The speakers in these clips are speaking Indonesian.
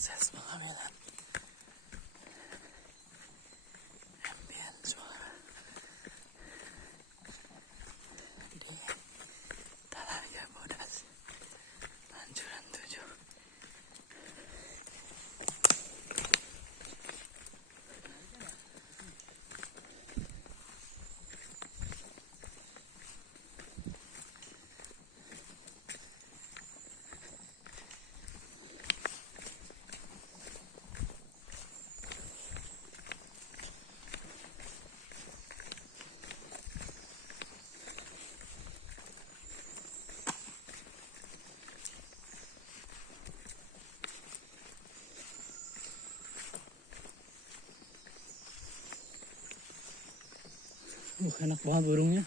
Proses pengambilan ambien suara di Talaga Bodas Pancuran 7. Enak banget burungnya.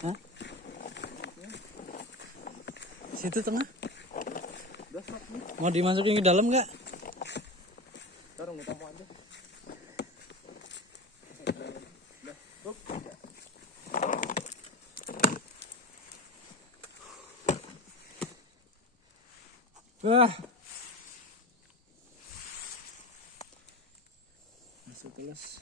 Hah? Situ tengah. Mau dimasukin ke dalam nggak? Taruh tamu aja. Masuk terus.